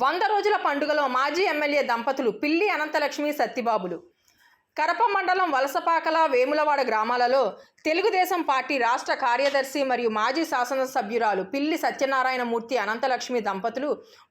100 రోజుల పండుగలో మాజీ ఎమ్మెల్యే దంపతులు పిల్లి అనంతలక్ష్మి సత్తిబాబులు కరప మండలం వలసపాకల వేములవాడ గ్రామాలలో తెలుగుదేశం పార్టీ రాష్ట్ర కార్యదర్శి మరియు మాజీ శాసనసభ్యురాలు పిల్లి సత్యనారాయణమూర్తి అనంతలక్ష్మి దంపతులు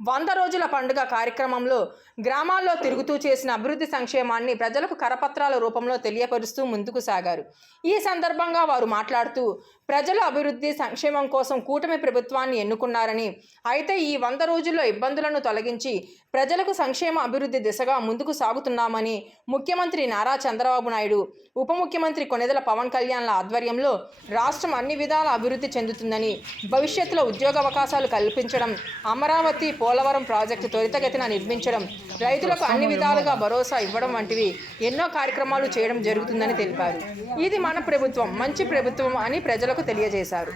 100 రోజుల పండుగ కార్యక్రమంలో గ్రామాల్లో తిరుగుతూ చేసిన అభివృద్ధి సంక్షేమాన్ని ప్రజలకు కరపత్రాల రూపంలో తెలియపరుస్తూ ముందుకు సాగారు. ఈ సందర్భంగా వారు మాట్లాడుతూ ప్రజల అభివృద్ధి సంక్షేమం కోసం కూటమి ప్రభుత్వాన్ని ఎన్నుకున్నారని, అయితే ఈ 100 రోజుల్లో ఇబ్బందులను తొలగించి ప్రజలకు సంక్షేమ అభివృద్ధి దిశగా ముందుకు సాగుతున్నామని, ముఖ్యమంత్రి నారా చంద్రబాబు నాయుడు, ఉప ముఖ్యమంత్రి కొణిదెల పవన్ కళ్యాణ్ల ఆధ్వర్యంలో రాష్ట్రం అన్ని విధాల అభివృద్ధి చెందుతుందని, భవిష్యత్తులో ఉద్యోగ అవకాశాలు కల్పించడం, అమరావతి పోలవరం ప్రాజెక్టు త్వరితగతిన నిర్మించడం, రైతులకు అన్ని విధాలుగా భరోసా ఇవ్వడం వంటివి ఎన్నో కార్యక్రమాలు చేయడం జరుగుతుందని తెలిపారు. ఇది మన ప్రభుత్వం, మంచి ప్రభుత్వం అని ప్రజలకు తెలియజేశారు.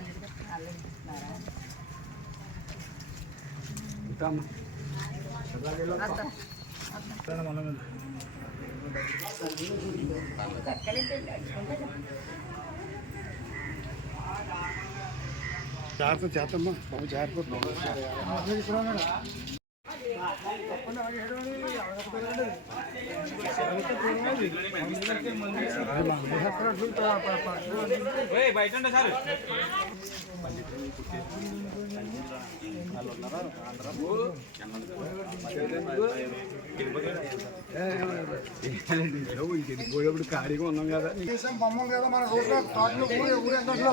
జాగ్రత్త చేతమ్మా బాబు, జాగ్రత్త బయట సార్ పోయేప్పుడు ఖాళీగా ఉన్నాం కదా, బొమ్మం కదా మన రోడ్లో తోటలో ఊరు ఎంట్రన్స్ లో,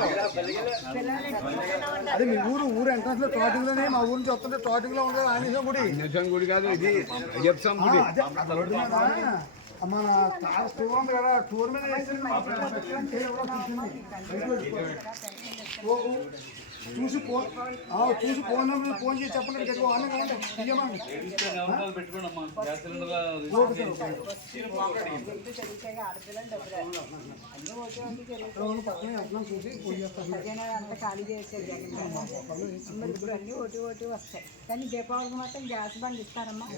అదే మీ ఊరు ఎంట్రన్స్ లో తోటింగ్ లోనే మా ఊరు నుంచి వస్తుంటే తోటింగ్ లో ఉంటుంది ఆంజనేయ గుడి. ఆంజనేయ గుడి కాదు, ఇది అయ్యప్ప గుడి. మన టూర్ ఉంది కదా, టూర్ మీద చూసి ఫోన్ నెంబర్ ఫోన్ చేసి చెప్పండి. ఖాళీ చేసేది ఇప్పుడు అన్నీ ఓటు వస్తాయి, కానీ దీపావళికి మాత్రం గ్యాస్ బండ్ ఇస్తారమ్మా.